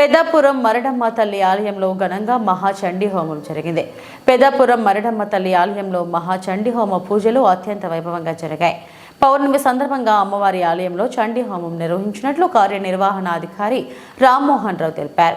పెద్దాపురం మరడమ్మ తల్లి ఆలయంలో ఘనంగా మహాచండీ హోమం జరిగింది. పెద్దాపురం మరడమ్మ తల్లి ఆలయంలో మహాచండీ హోమ పూజలు అత్యంత వైభవంగా జరిగాయి. పౌర్ణమి సందర్భంగా అమ్మవారి ఆలయంలో చండీ హోమం నిర్వహించినట్లు కార్యనిర్వహణాధికారి రామ్మోహన్ రావు తెలిపారు.